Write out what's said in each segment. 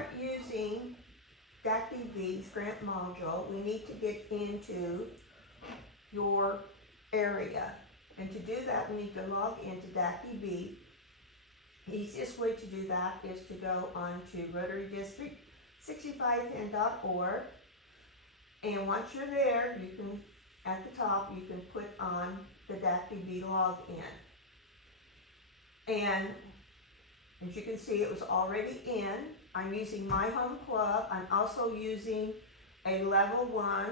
start using DACTV's grant module, we need to get into your area. And to do that, we need to log into DACTV. The easiest way to do that is to go onto Rotary District 6510.org. And once you're there, you can, at the top, you can put on the DACTV login. And as you can see, it was already in. I'm using My Home Club. I'm also using a level 1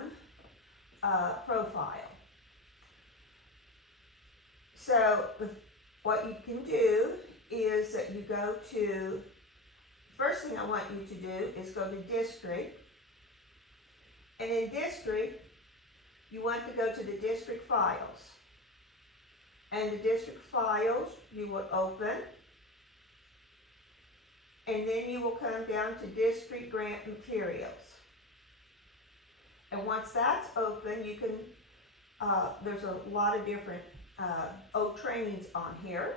profile. So what you can do is that you go to, first thing I want you to do is go to District. And in District, you want to go to the District Files. And the District Files you will open. And then you will come down to District Grant Materials. And once that's open, you can, there's a lot of different trainings on here.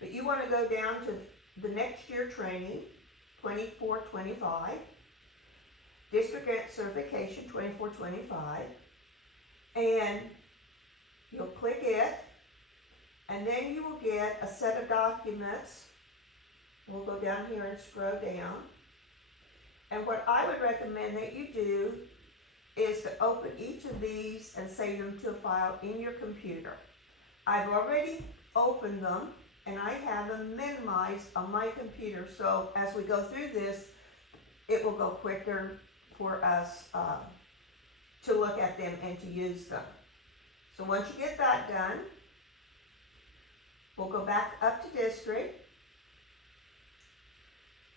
But you want to go down to the next year training, 24-25. District Grant Certification, 24-25. And you'll click it. And then you will get a set of documents. We'll go down here and scroll down. And what I would recommend that you do is to open each of these and save them to a file in your computer. I've already opened them and I have them minimized on my computer, so as we go through this, it will go quicker for us to look at them and to use them. So once you get that done, we'll go back up to District.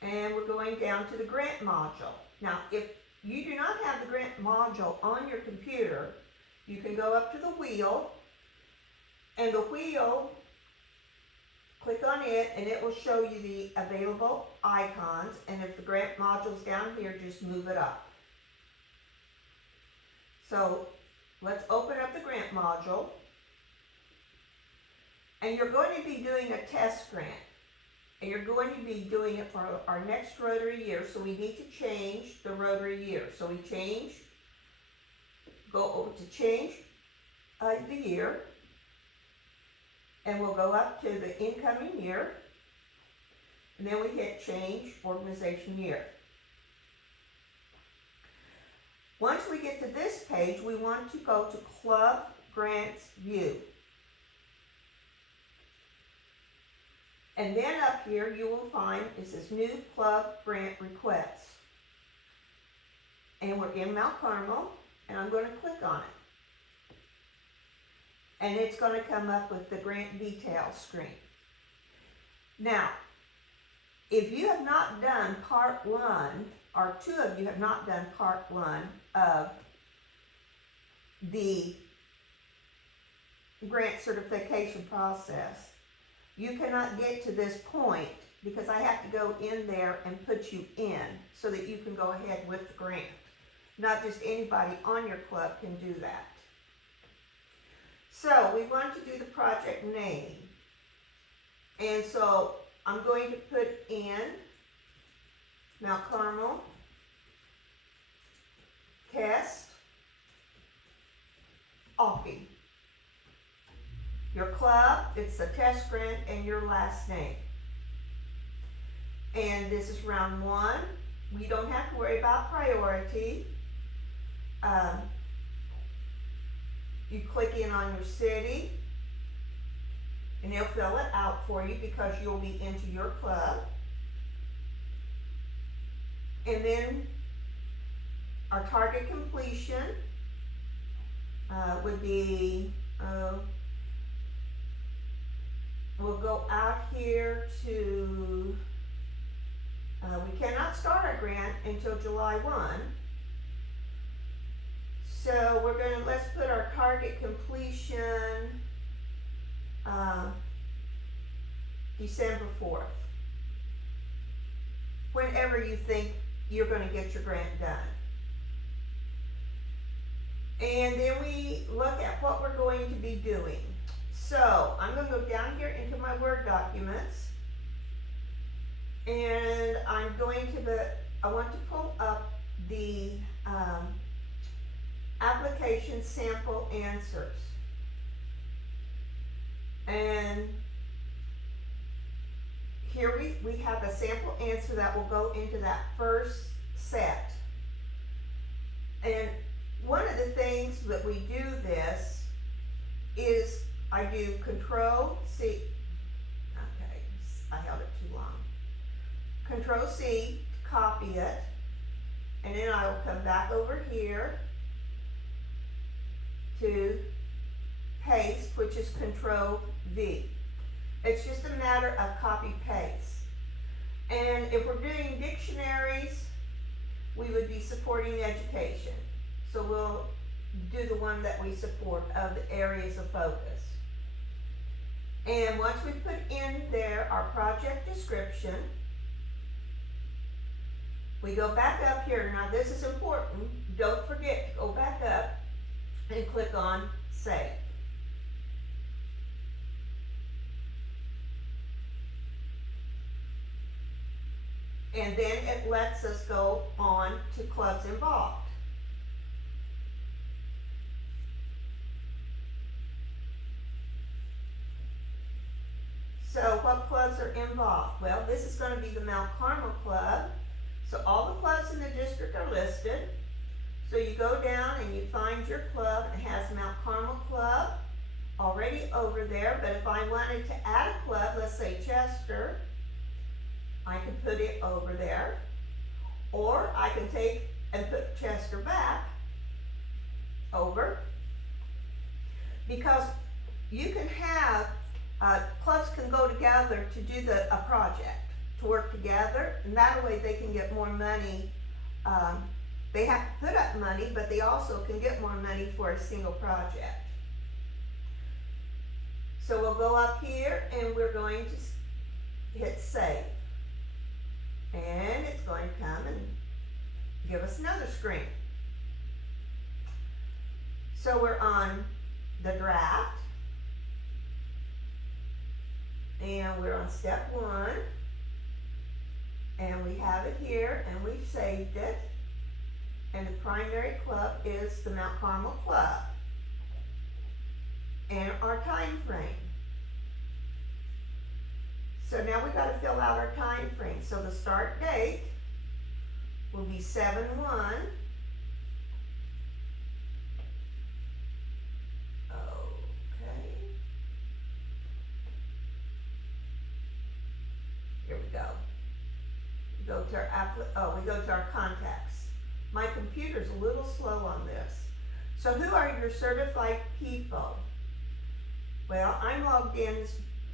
And we're going down to the grant module. Now, if you do not have the grant module on your computer, you can go up to the wheel, and the wheel, click on it, and it will show you the available icons, and if the grant module's down here, just move it up. So, let's open up the grant module, and you're going to be doing a test grant. And you're going to be doing it for our next Rotary year, so we need to change the Rotary year. So we change, go over to change the year, and we'll go up to the incoming year, and then we hit change organization year. Once we get to this page, we want to go to Club Grants View. And then up here you will find it says New Club Grant Requests. And we're in Mount Carmel, and I'm going to click on it. And it's going to come up with the grant details screen. Now, if you have not done part 1, or 2 of you have not done part 1 of the grant certification process, you cannot get to this point because I have to go in there and put you in so that you can go ahead with the grant. Not just anybody on your club can do that. So we want to do the project name. And so I'm going to put in Mount Carmel Test Offie. Your club, it's the test grant and your last name. And this is round 1. We don't have to worry about priority. You click in on your city, and they'll fill it out for you because you'll be into your club. And then our target completion would be, we'll go out here to, we cannot start our grant until July 1. So we're going to, let's put our target completion December 4th. Whenever you think you're going to get your grant done. And then we look at what we're going to be doing. So I'm going to go down here into my Word documents, and I'm going to I want to pull up the application sample answers. And here we have a sample answer that will go into that first set. And one of the things that we do this is I do Control C. Okay, I held it too long. Control C to copy it, and then I will come back over here to paste, which is Control V. It's just a matter of copy paste. And if we're doing dictionaries, we would be supporting education. So we'll do the one that we support of the areas of focus. And once we put in there our project description, we go back up here. Now this is important. Don't forget to go back up and click on Save. And then it lets us go on to clubs involved. So what clubs are involved? Well, this is going to be the Mount Carmel Club. So all the clubs in the district are listed. So you go down and you find your club. It has Mount Carmel Club already over there. But if I wanted to add a club, let's say Chester, I can put it over there. Or I can take and put Chester back over. Because you can have, clubs can go together to do a project, to work together, and that way they can get more money. They have to put up money, but they also can get more money for a single project. So we'll go up here and we're going to hit Save. And it's going to come and give us another screen. So we're on the draft. And we're on step 1. And we have it here and we've saved it. And the primary club is the Mount Carmel Club. And our time frame. So now we've got to fill out our time frame. So the start date will be 7/1. Okay. Here we go. We go to our contacts. My computer's a little slow on this. So who are your certified people? Well, I'm logged in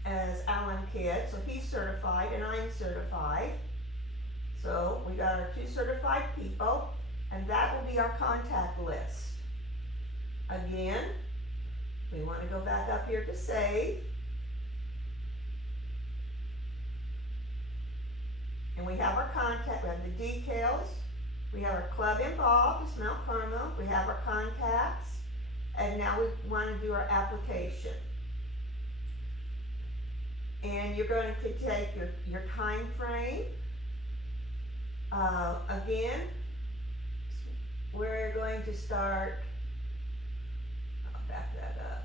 as Alan Kidd, so he's certified and I'm certified. So we got our 2 certified people, and that will be our contact list. Again, we want to go back up here to save. And we have our contact, we have the details, we have our club involved, it's Mount Carmel, we have our contacts, and now we want to do our application. And you're going to take your time frame. Again, we're going to start, I'll back that up,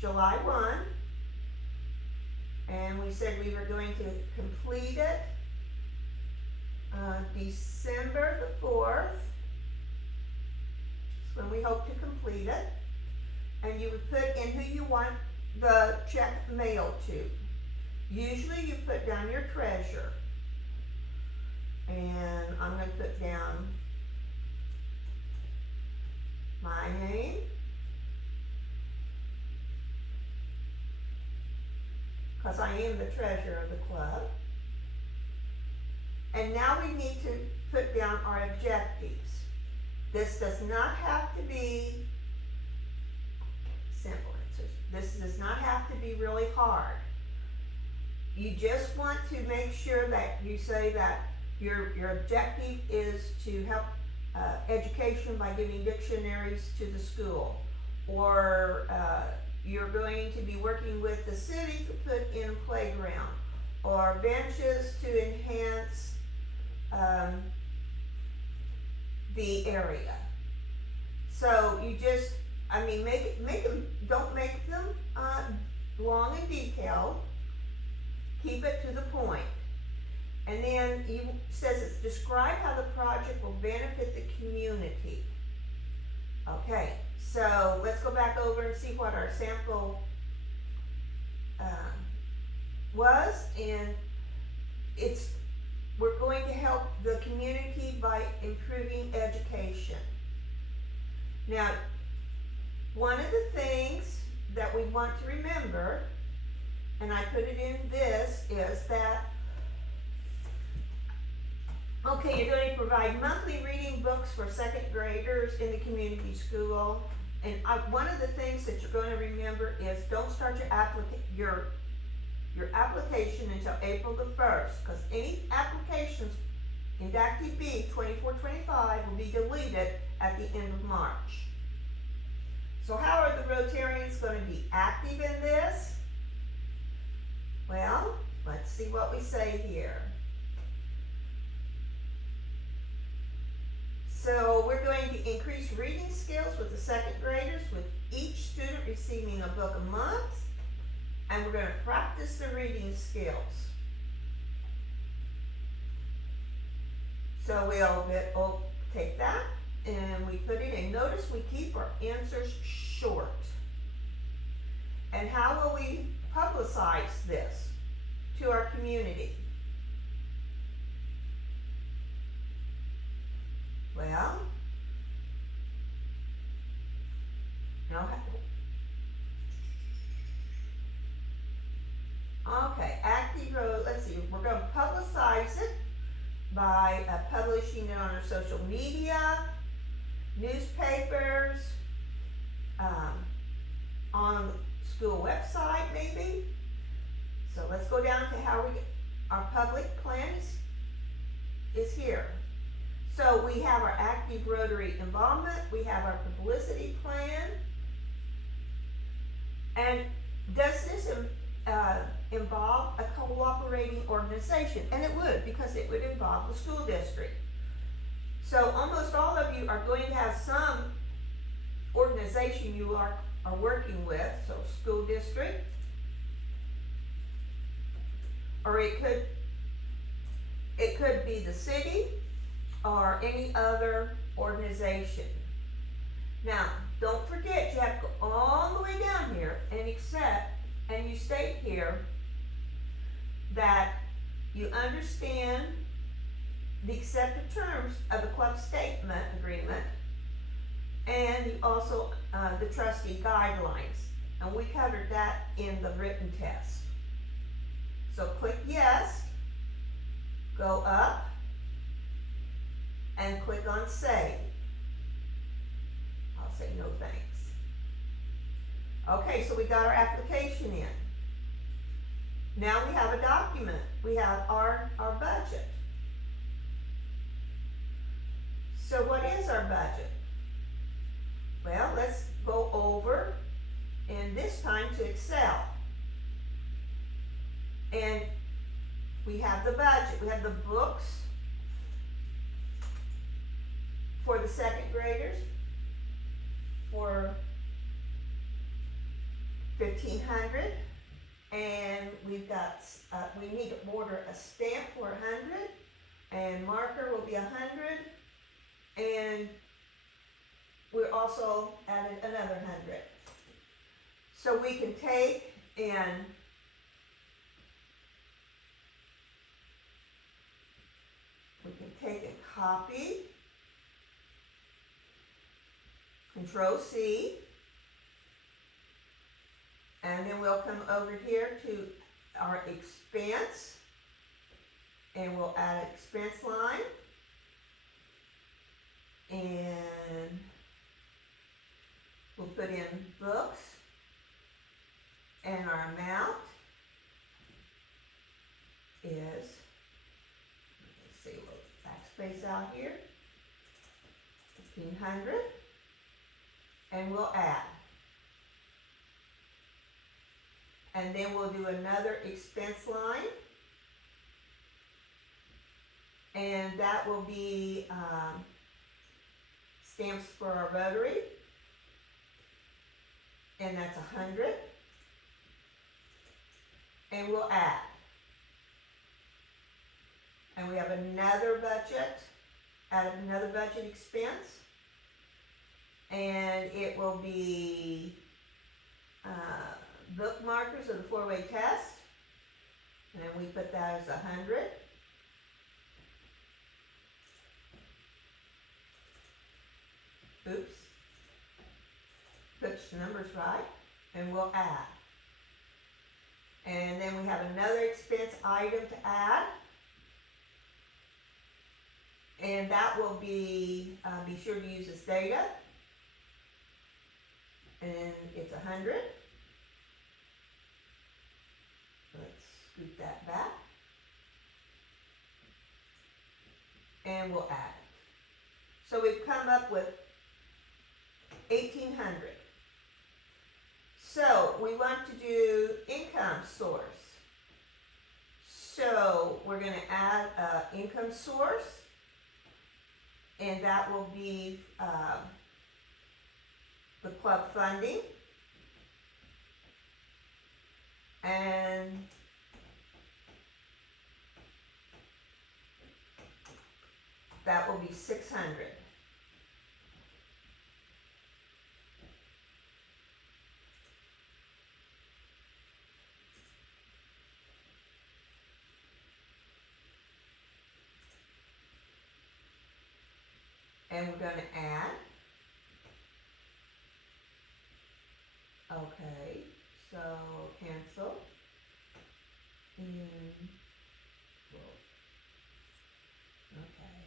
July 1. And we said we were going to complete it December the 4th. That's when we hope to complete it. And you would put in who you want the check mailed to. Usually you put down your treasurer. And I'm going to put down my name. Because I am the treasurer of the club. And now we need to put down our objectives. This does not have to be simple answers. This does not have to be really hard. You just want to make sure that you say that your objective is to help education by giving dictionaries to the school. Or you're going to be working with the city to put in a playground. or benches to enhance, the area. So you just, make them, don't make them, long and detailed. Keep it to the point. And then says it's describe how the project will benefit the community. Okay, so let's go back over and see what our sample, was, and we're going to help the community by improving education. Now, one of the things that we want to remember, and I put it in this, is that, okay, you're going to provide monthly reading books for second graders in the community school. And one of the things that you're going to remember is don't start your application until April the 1st, because any applications in DACT B 24-25 will be deleted at the end of March. So how are the Rotarians going to be active in this? Well, let's see what we say here. So we're going to increase reading skills with the second graders, with each student receiving a book a month, and we're going to practice the reading skills. So we'll take that and we put it in. Notice we keep our answers short. And how will we publicize this to our community? Well, okay, Active Road, let's see, we're going to publicize it by publishing it on our social media, newspapers, on the school website maybe. So let's go down to how our public plan is here. So we have our active Rotary involvement, we have our publicity plan. And does this involve a cooperating organization? And it would, because it would involve the school district. So almost all of you are going to have some organization you are working with, so school district, or it could be the city or any other organization. Now, don't forget, you have to go all the way down here and you state here that you understand the accepted terms of the club statement agreement, and you also the trustee guidelines, and we covered that in the written test. So click yes, go up, and click on save. I'll say no thanks. Okay, so we got our application in. Now we have a document. We have our budget. So what is our budget? Well, let's go over, and this time to Excel. And we have the budget. We have the books for the second graders for $1,500, and we've got we need to order a stamp for $100, and marker will be $100, and we're also added another $100. So we can take and copy, Control C, and then we'll come over here to our expense, and we'll add an expense line, and we'll put in books, and our amount is, let's see, we'll backspace out here, 1,500, and we'll add. And then we'll do another expense line, and that will be stamps for our Rotary, and that's 100. And we'll add. And we have another budget, add another budget expense, and it will be bookmarkers of the 4-way test, and we put that as 100. Oops. Put the numbers right, and we'll add. And then we have another expense item to add. And that will be sure to use this data. And it's 100. Let's scoot that back. And we'll add it. So we've come up with 1,800. So we want to do income source. So we're going to add an income source, and that will be the club funding. And that will be 600. And we're going to add. Okay, so cancel. And okay,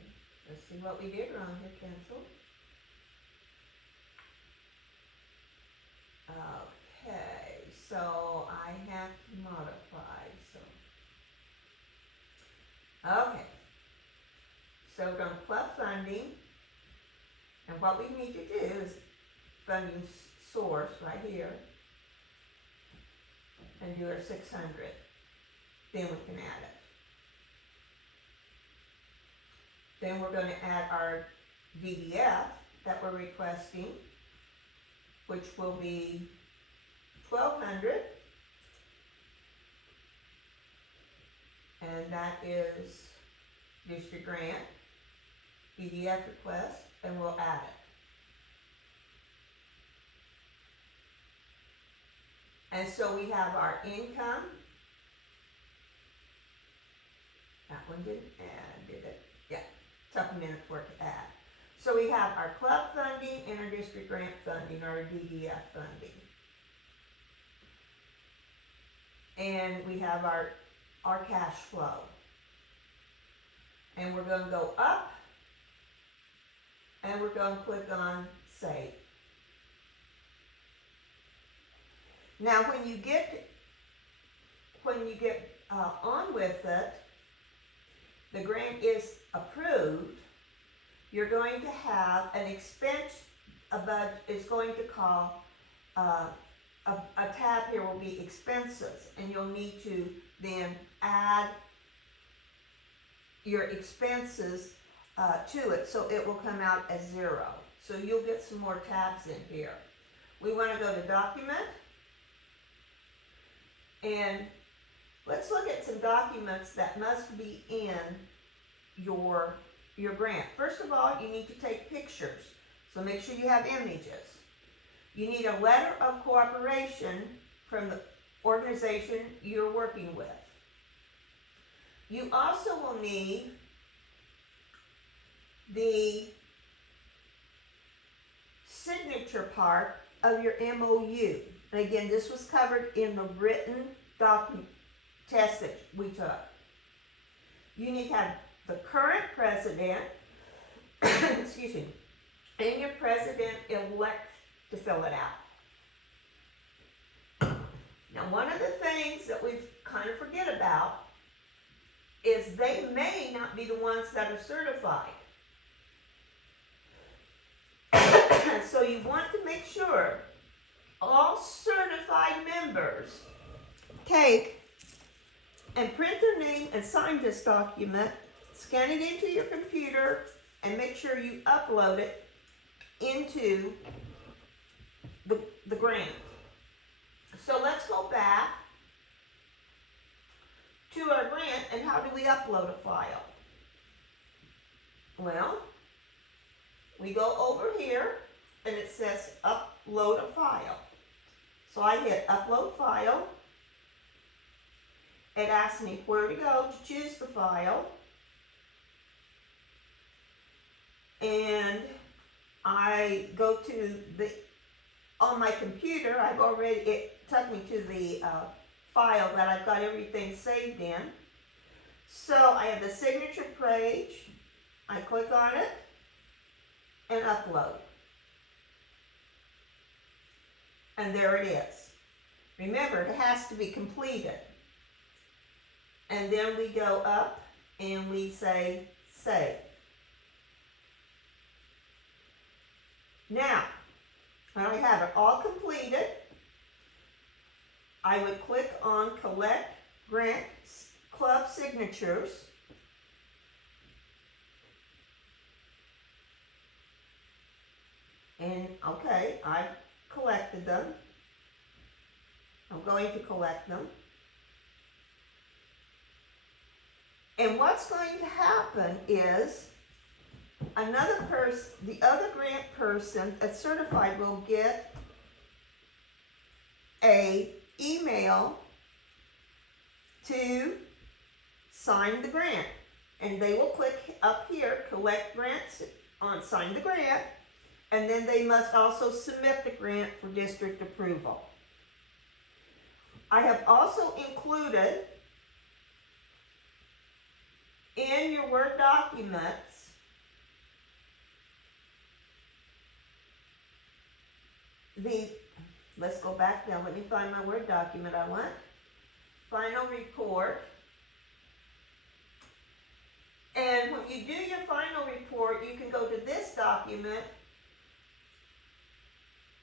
let's see what we did wrong here. Cancel. Okay, so I have to modify. Okay, so we're going to club funding. And what we need to do is funding source right here and do our 600. Then we can add it. Then we're going to add our DDF that we're requesting, which will be 1,200. And that is district grant, DDF request. And we'll add it. And so we have our income. That one didn't add, did it? Yeah, took a minute for it to add. So we have our club funding and our district grant funding, our DDF funding. And we have our cash flow. And we're going to go up. And we're going to click on Save. Now, when you get on with it, the grant is approved. You're going to have an expense. It's going to call a tab here will be expenses, and you'll need to then add your expenses to it, so it will come out as 0. So you'll get some more tabs in here. We want to go to document, and let's look at some documents that must be in your grant. First of all, you need to take pictures, so make sure you have images. You need a letter of cooperation from the organization you're working with. You also will need the signature part of your MOU. And again, this was covered in the written document test that we took. You need to have the current president, excuse me, and your president-elect to fill it out. Now, one of the things that we kind of forget about is they may not be the ones that are certified. So you want to make sure all certified members take and print their name and sign this document scan it into your computer, and make sure you upload it into the grant. So let's go back to our grant, and how do we upload a file? Well, we go over here, and it says upload a file. So I hit upload file. It asks me where to go to choose the file. And I go to on my computer, it took me to the file that I've got everything saved in. So I have the signature page. I click on it and upload. And there it is. Remember, it has to be completed. And then we go up and we say save. Now, when I have it all completed, I would click on Collect Grant Club Signatures. And okay, I collected them. I'm going to collect them. And what's going to happen is the other grant person that's certified will get a email to sign the grant. And they will click up here, collect grants, on sign the grant, and then they must also submit the grant for district approval. I have also included in your Word documents let's go back now, let me find my Word document I want. Final report. And when you do your final report, you can go to this document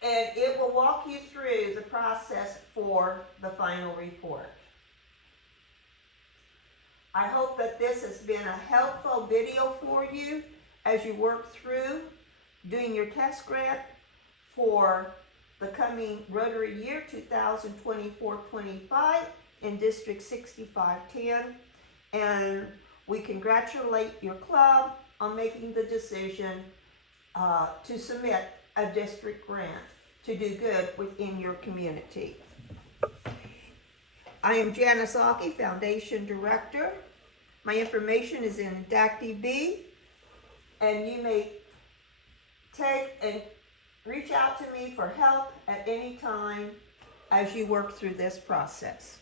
and it will walk you through the process for the final report. I hope that this has been a helpful video for you as you work through doing your test grant for the coming Rotary year 2024-25 in District 6510. And we congratulate your club on making the decision to submit a district grant to do good within your community. I am Janice Alke, Foundation Director. My information is in DACDB, and you may take and reach out to me for help at any time as you work through this process.